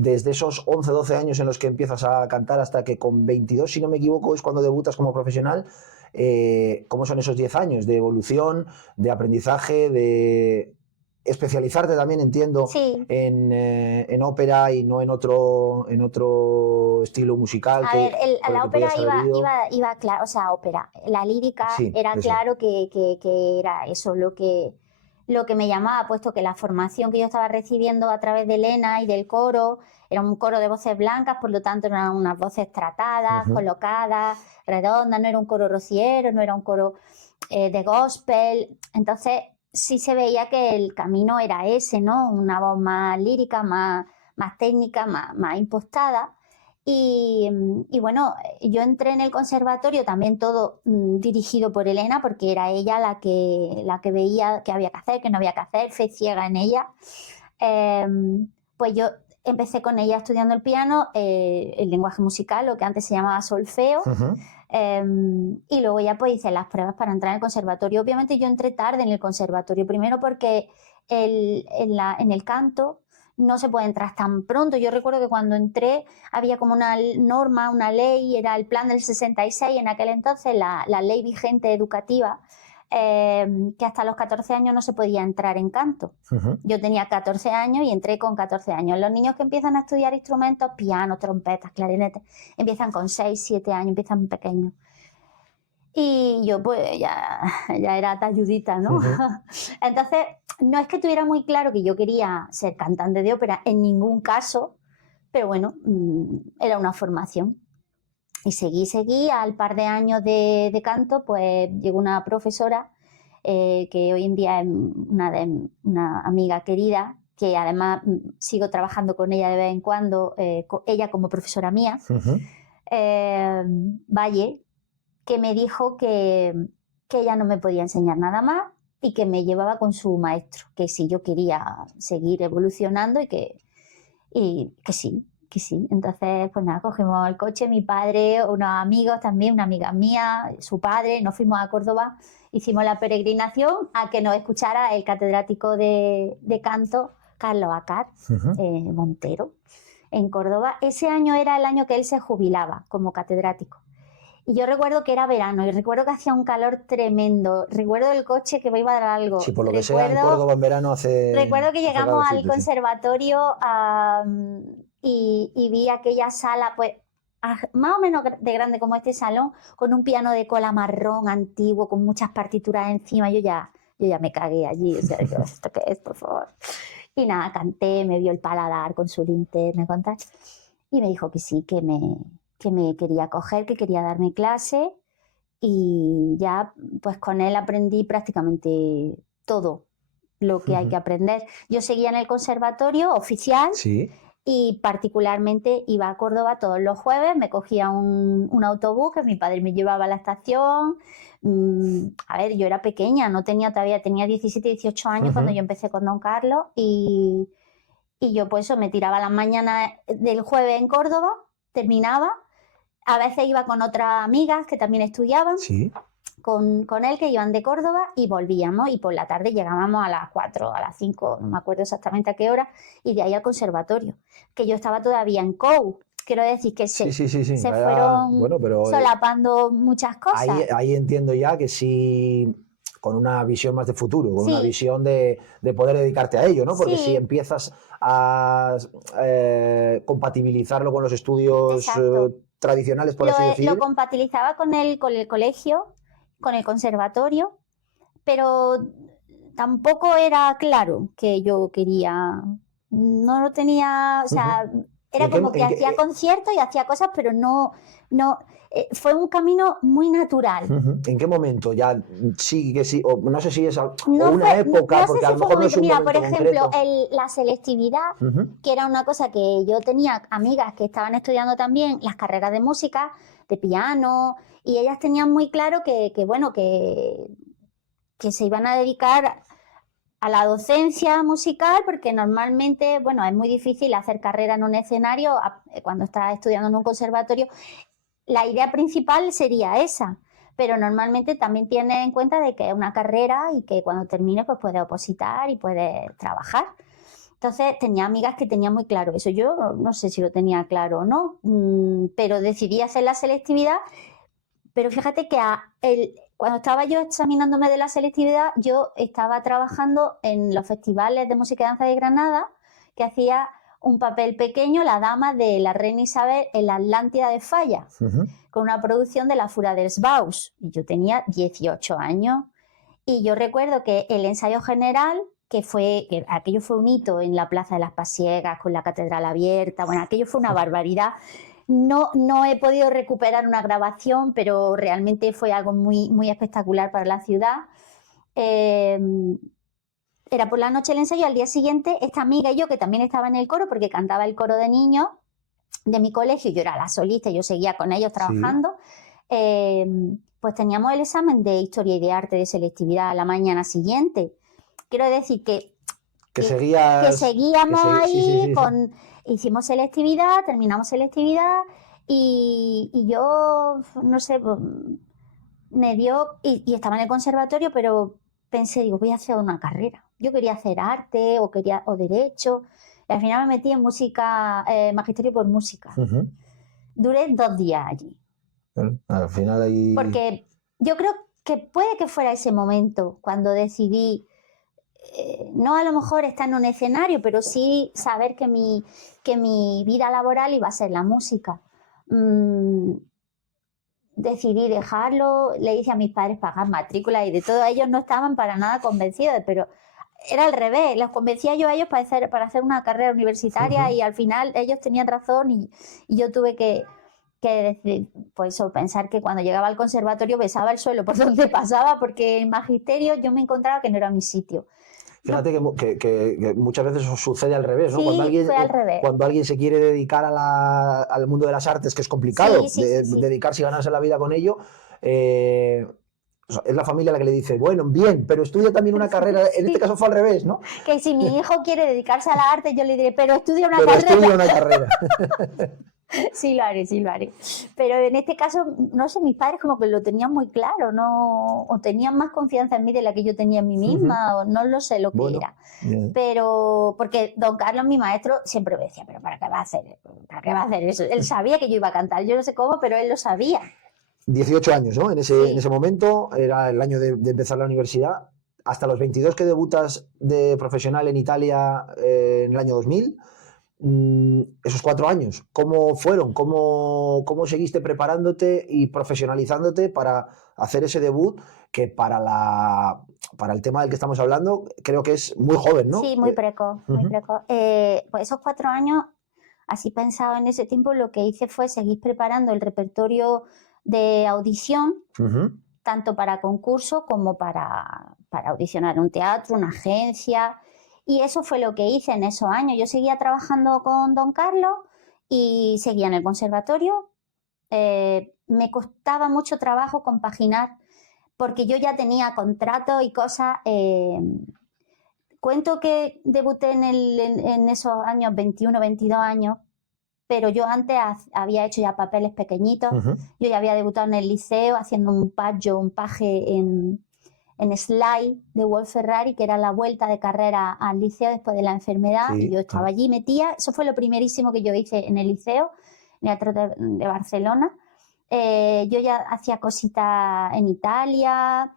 desde esos 11, 12 años en los que empiezas a cantar hasta que con 22, si no me equivoco, es cuando debutas como profesional, ¿cómo son esos 10 años de evolución, de aprendizaje, de especializarte también, entiendo, Sí. en ópera y no en otro estilo musical? A que, ver, por el la que ópera podías haber ido? iba claro, o sea, ópera. La lírica Sí, era eso. claro que era eso lo que me llamaba, puesto que la formación que yo estaba recibiendo a través de Elena y del coro era un coro de voces blancas, por lo tanto eran unas voces tratadas, colocadas, redondas, no era un coro rociero, no era un coro de gospel. Entonces sí se veía que el camino era ese, ¿no? Una voz más lírica, más técnica, más impostada. Y bueno, yo entré en el conservatorio también todo dirigido por Elena, porque era ella la que veía qué había que hacer, qué no había que hacer, fe ciega en ella. Pues yo empecé con ella estudiando el piano, el lenguaje musical, lo que antes se llamaba solfeo. Y luego ya pues hice las pruebas para entrar en el conservatorio. Obviamente yo entré tarde en el conservatorio, primero porque en el canto no se puede entrar tan pronto. Yo recuerdo que cuando entré había como una norma, una ley, era el plan del 66 en aquel entonces, la ley vigente educativa, que hasta los 14 años no se podía entrar en canto. Yo tenía 14 años y entré con 14 años. Los niños que empiezan a estudiar instrumentos, piano, trompetas, clarinetes, empiezan con 6, 7 años, empiezan pequeños. Y yo pues ya era talludita, ¿no? Entonces, no es que tuviera muy claro que yo quería ser cantante de ópera en ningún caso, pero bueno, era una formación. Y seguí, al par de años de canto, pues llegó una profesora que hoy en día es una amiga querida, que además sigo trabajando con ella de vez en cuando, ella como profesora mía, Valle, que me dijo que ella no me podía enseñar nada más y que me llevaba con su maestro, que si yo quería seguir evolucionando y que sí. Entonces, pues nada, cogimos el coche, mi padre, unos amigos también, una amiga mía, su padre, nos fuimos a Córdoba, hicimos la peregrinación a que nos escuchara el catedrático de canto, Carlos Acar, Montero, en Córdoba. Ese año era el año que él se jubilaba como catedrático. Y yo recuerdo que era verano y recuerdo que hacía un calor tremendo. Recuerdo el coche que me iba a dar algo. Sí, por lo que sea, en Córdoba en verano Recuerdo que llegamos al conservatorio y vi aquella sala, pues más o menos de grande como este salón, con un piano de cola marrón antiguo, con muchas partituras encima. Yo ya me cagué allí. O sea, digo, ¿esto qué es, por favor? Y nada, canté, me vio el paladar con su linterna, y me dijo que sí, que me quería coger, que quería darme clase, y ya pues con él aprendí prácticamente todo lo que hay que aprender. Yo seguía en el conservatorio oficial. Sí. Y particularmente iba a Córdoba todos los jueves, me cogía un autobús que mi padre me llevaba a la estación. A ver, yo era pequeña, tenía 17, 18 años cuando yo empecé con Don Carlos, y yo pues eso, me tiraba las mañanas del jueves en Córdoba, terminaba, a veces iba con otras amigas que también estudiaban. Sí. Con él, que iban de Córdoba, y volvíamos, y por la tarde llegábamos a las 4, a las 5, no me acuerdo exactamente a qué hora, y de ahí al conservatorio, que yo estaba todavía en COU. Quiero decir que se fueron solapando muchas cosas. Ahí entiendo ya que sí, con una visión más de futuro, con una visión de poder dedicarte a ello, ¿no? Porque si empiezas a compatibilizarlo con los estudios tradicionales, por así decir. Lo compatibilizaba con el colegio, con el conservatorio, pero tampoco era claro que yo quería, no lo tenía, o sea, era como que hacía conciertos y hacía cosas, pero no, fue un camino muy natural. ¿En qué momento? Ya sí que sí, o no sé si es una época, porque a lo mejor no es un momento por ejemplo, concreto. La selectividad, que era una cosa que yo tenía amigas que estaban estudiando también las carreras de música, de piano, y ellas tenían muy claro que se iban a dedicar a la docencia musical, porque normalmente, bueno, es muy difícil hacer carrera en un escenario cuando estás estudiando en un conservatorio. La idea principal sería esa, pero normalmente también tienes en cuenta de que es una carrera y que cuando termines pues puedes opositar y puedes trabajar. Entonces tenía amigas que tenían muy claro eso. Yo no sé si lo tenía claro o no, pero decidí hacer la selectividad. Pero fíjate que cuando estaba yo examinándome de la selectividad, yo estaba trabajando en los festivales de música y danza de Granada, que hacía un papel pequeño, la dama de la reina Isabel en la Atlántida de Falla, con una producción de la Fura dels Baus. Y yo tenía 18 años. Y yo recuerdo que el ensayo general, que aquello fue un hito en la Plaza de las Pasiegas, con la catedral abierta, bueno, aquello fue una barbaridad. No he podido recuperar una grabación, pero realmente fue algo muy, muy espectacular para la ciudad. Era por la noche el ensayo, al día siguiente esta amiga y yo, que también estaba en el coro, porque cantaba el coro de niños de mi colegio, yo era la solista, yo seguía con ellos trabajando, pues teníamos el examen de Historia y de Arte de selectividad a la mañana siguiente. Quiero decir que seguíamos ahí, hicimos selectividad, terminamos selectividad y yo, no sé, me dio, y estaba en el conservatorio, pero pensé, digo, voy a hacer una carrera. Yo quería hacer arte o derecho, y al final me metí en música, magisterio por música. Duré 2 días allí. Bueno, al final ahí... Porque yo creo que puede que fuera ese momento cuando decidí, no a lo mejor estar en un escenario, pero sí saber que mi vida laboral iba a ser la música. Decidí dejarlo, le hice a mis padres pagar matrícula y de todo, ellos no estaban para nada convencidos, pero era al revés, los convencía yo a ellos para hacer una carrera universitaria y al final ellos tenían razón y yo tuve que decir, pues pensar que cuando llegaba al conservatorio besaba el suelo por donde pasaba, porque en magisterio yo me encontraba que no era mi sitio. Fíjate que muchas veces sucede al revés, ¿no? Sí, fue al revés. Cuando alguien se quiere dedicar al mundo de las artes, que es complicado dedicarse y ganarse la vida con ello, es la familia la que le dice, bueno, bien, pero estudia también una carrera. En este caso fue al revés, ¿no? Que si mi hijo quiere dedicarse a la arte, yo le diré, pero estudia una carrera. Estudia una carrera. Sí lo haré. Pero en este caso, no sé, mis padres como que lo tenían muy claro, ¿no? O tenían más confianza en mí de la que yo tenía en mí misma, o no lo sé lo que era. Pero, porque don Carlos, mi maestro, siempre me decía, pero ¿para qué va a hacer? ¿Para qué va a hacer eso? Él sabía que yo iba a cantar, yo no sé cómo, pero él lo sabía. 18 años, ¿no? En ese momento, era el año de empezar la universidad. Hasta los 22 que debutas de profesional en Italia en el año 2000. Esos 4 años, ¿cómo fueron? ¿Cómo seguiste preparándote y profesionalizándote para hacer ese debut que para el tema del que estamos hablando creo que es muy joven, ¿no? Sí, muy precoz, muy precoz. Pues esos 4 años, así pensaba en ese tiempo, lo que hice fue seguir preparando el repertorio de audición, tanto para concurso como para audicionar en un teatro, una agencia. Y eso fue lo que hice en esos años. Yo seguía trabajando con don Carlos y seguía en el conservatorio. Me costaba mucho trabajo compaginar porque yo ya tenía contratos y cosas. Cuento que debuté en esos años, 21, 22 años, pero yo antes había hecho ya papeles pequeñitos. Yo ya había debutado en el liceo haciendo un paje en Sly de Wolf Ferrari, que era la vuelta de carrera al liceo después de la enfermedad, y yo estaba allí metida. Eso fue lo primerísimo que yo hice en el liceo, en el Teatro de Barcelona. Yo ya hacía cositas en Italia.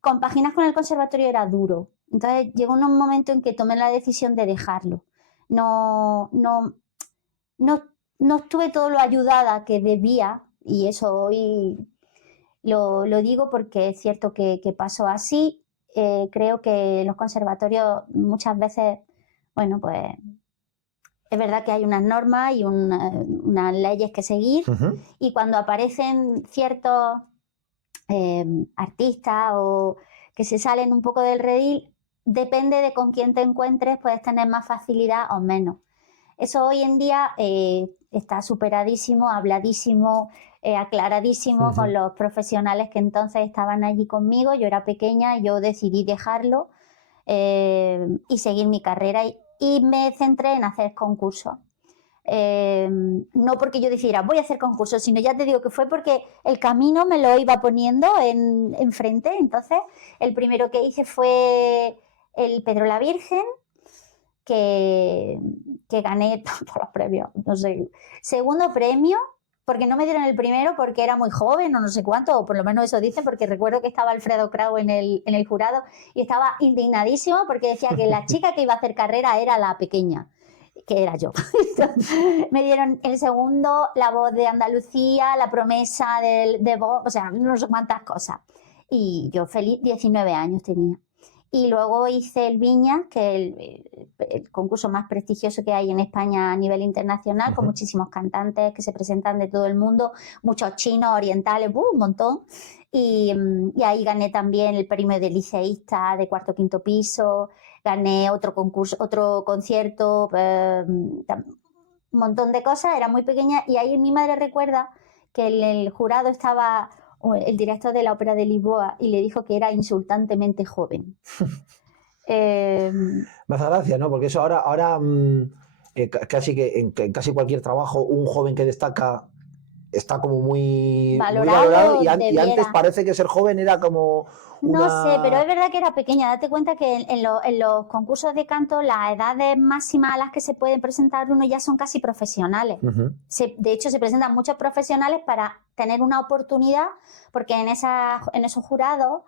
Compaginar con el conservatorio era duro. Entonces llegó un momento en que tomé la decisión de dejarlo. No estuve todo lo ayudada que debía, y eso hoy lo digo porque es cierto que pasó así. Creo que en los conservatorios muchas veces, bueno, pues es verdad que hay unas normas y unas leyes que seguir, y cuando aparecen ciertos artistas o que se salen un poco del redil, depende de con quién te encuentres, puedes tener más facilidad o menos. Eso hoy en día está superadísimo, habladísimo, aclaradísimo con los profesionales que entonces estaban allí conmigo. Yo era pequeña, yo decidí dejarlo y seguir mi carrera y me centré en hacer concursos. No porque yo decidiera voy a hacer concursos, sino ya te digo que fue porque el camino me lo iba poniendo enfrente. Entonces el primero que hice fue el Pedro la Virgen, que gané todos los premios, no sé, segundo premio, porque no me dieron el primero porque era muy joven o no sé cuánto, o por lo menos eso dicen, porque recuerdo que estaba Alfredo Krau en el jurado y estaba indignadísimo porque decía que la chica que iba a hacer carrera era la pequeña, que era yo. Me dieron el segundo, La Voz de Andalucía, La Promesa de Voz, o sea, no sé cuántas cosas. Y yo feliz, 19 años tenía. Y luego hice el Viña, que es el concurso más prestigioso que hay en España a nivel internacional, con muchísimos cantantes que se presentan de todo el mundo, muchos chinos, orientales, un montón. Y ahí gané también el premio de liceísta de cuarto quinto piso, gané otro concurso, otro concierto, un montón de cosas, era muy pequeña. Y ahí mi madre recuerda que el jurado estaba el director de la Ópera de Lisboa y le dijo que era insultantemente joven. Me hace gracia, ¿no? Porque eso ahora casi que en casi cualquier trabajo un joven que destaca está como muy valorado y antes parece que ser joven era como una... No sé, pero es verdad que era pequeña. Date cuenta que en los concursos de canto las edades máximas a las que se pueden presentar uno ya son casi profesionales. De hecho, se presentan muchos profesionales para tener una oportunidad, porque en esos jurados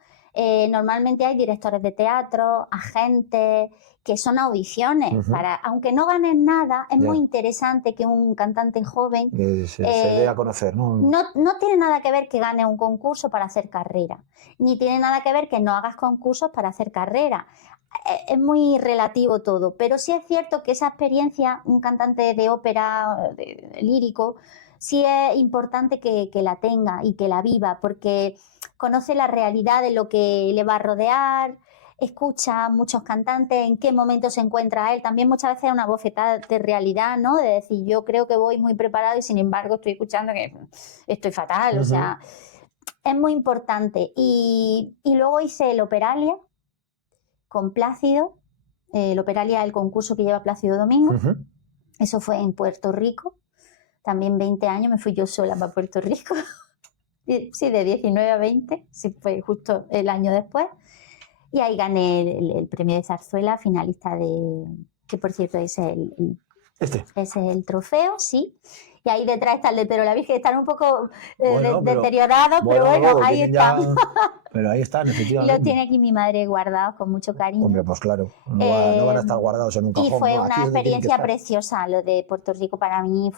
normalmente hay directores de teatro, agentes, que son audiciones. Aunque no ganen nada, es muy interesante que un cantante joven se dé a conocer, ¿no? No tiene nada que ver que gane un concurso para hacer carrera, ni tiene nada que ver que no hagas concursos para hacer carrera. Es muy relativo todo, pero sí es cierto que esa experiencia, un cantante de ópera lírico, sí es importante que la tenga y que la viva, porque conoce la realidad de lo que le va a rodear, escucha a muchos cantantes, en qué momento se encuentra él. También muchas veces es una bofetada de realidad, ¿no? De decir, yo creo que voy muy preparado y sin embargo estoy escuchando que estoy fatal. O sea, es muy importante. Y luego hice el Operalia con Plácido. El Operalia es el concurso que lleva Plácido Domingo. Eso fue en Puerto Rico. También 20 años me fui yo sola para Puerto Rico. Sí, de 19 a 20. Sí, fue justo el año después. Y ahí gané el premio de zarzuela, finalista que por cierto ese es el trofeo, sí. Y ahí detrás está el de Pero la Virgen, están un poco deteriorados, pero bueno, ahí están. Pero ahí están, efectivamente. Los tiene aquí mi madre guardados con mucho cariño. Hombre, pues claro, no van a estar guardados en un cajón. Y fue una experiencia preciosa, lo de Puerto Rico para mí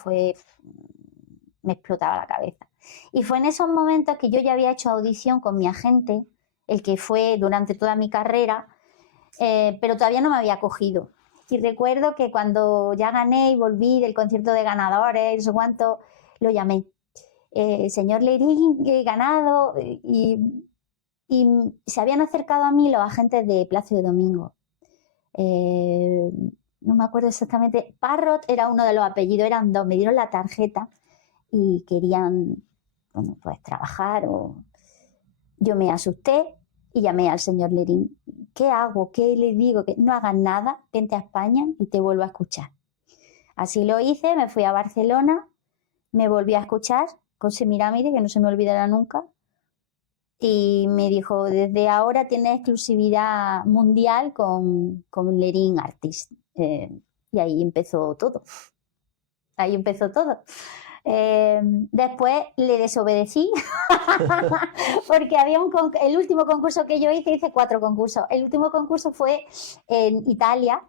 me explotaba la cabeza. Y fue en esos momentos que yo ya había hecho audición con mi agente, el que fue durante toda mi carrera, pero todavía no me había cogido. Y recuerdo que cuando ya gané y volví del concierto de ganadores, no sé cuánto, lo llamé. Señor Lerín, he ganado. Y se habían acercado a mí los agentes de Plácido Domingo. No me acuerdo exactamente. Parrot era uno de los apellidos, eran dos. Me dieron la tarjeta y querían, bueno, pues trabajar. Yo me asusté y llamé al señor Lerín. ¿Qué hago? ¿Qué le digo? Que no hagas nada, vente a España y te vuelvo a escuchar. Así lo hice, me fui a Barcelona, me volví a escuchar con Semiramide, que no se me olvidará nunca, y me dijo, desde ahora tienes exclusividad mundial con Lerín Artist. Y ahí empezó todo. Ahí empezó todo. Después le desobedecí porque había el último concurso que yo hice 4 concursos. El último concurso fue en Italia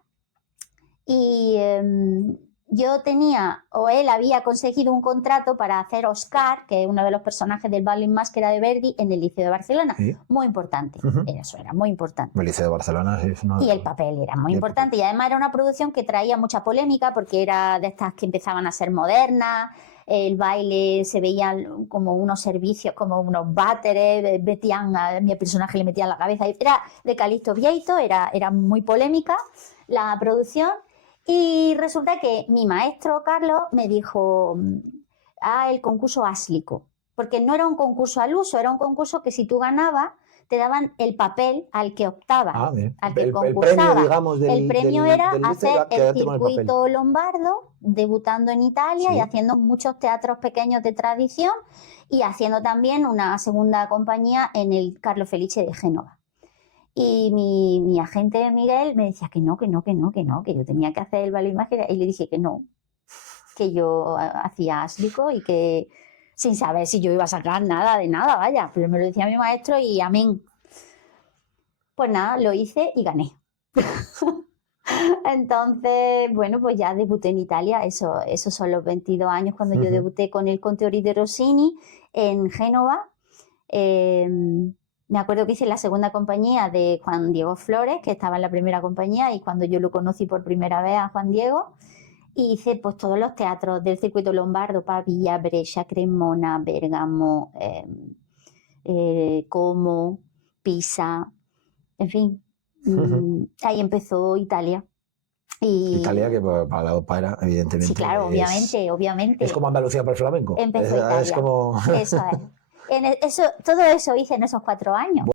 y yo tenía, o él había conseguido un contrato para hacer Oscar, que es uno de los personajes del Ballet Máscara de Verdi, en el Liceo de Barcelona. ¿Sí? Muy importante. Eso era muy importante. El Liceo de Barcelona es una... Y el papel era muy importante. Y además era una producción que traía mucha polémica porque era de estas que empezaban a ser modernas. El baile se veían como unos servicios, como unos váteres, a mi personaje le metían la cabeza. Era de Calixto Vieito, era muy polémica la producción. Y resulta que mi maestro Carlos me dijo, el concurso Aslico, porque no era un concurso al uso, era un concurso que si tú ganabas te daban el papel al que optabas, al que concursaba. El premio era hacer el circuito lombardo, debutando en Italia y haciendo muchos teatros pequeños de tradición y haciendo también una segunda compañía en el Carlo Felice de Génova. Y mi agente Miguel me decía que no, que yo tenía que hacer el ballet mágica. Y le dije que no, que yo hacía Aslico y que sin saber si yo iba a sacar nada de nada, vaya. Pero me lo decía mi maestro y amén. Pues nada, lo hice y gané. Entonces, bueno, pues ya debuté en Italia, esos son los 22 años cuando yo debuté con el Conte Ori de Rossini en Génova. Me acuerdo que hice la segunda compañía de Juan Diego Flores, que estaba en la primera compañía, y cuando yo lo conocí por primera vez a Juan Diego, y hice pues todos los teatros del circuito lombardo, Pavia, Brescia, Cremona, Bérgamo, Como, Pisa, en fin. Ahí empezó Italia. Italia, que para la ópera, evidentemente. Sí, claro, obviamente. Es como Andalucía para el flamenco. Empezó Italia. Es como... Eso es. Todo eso hice en esos 4 años.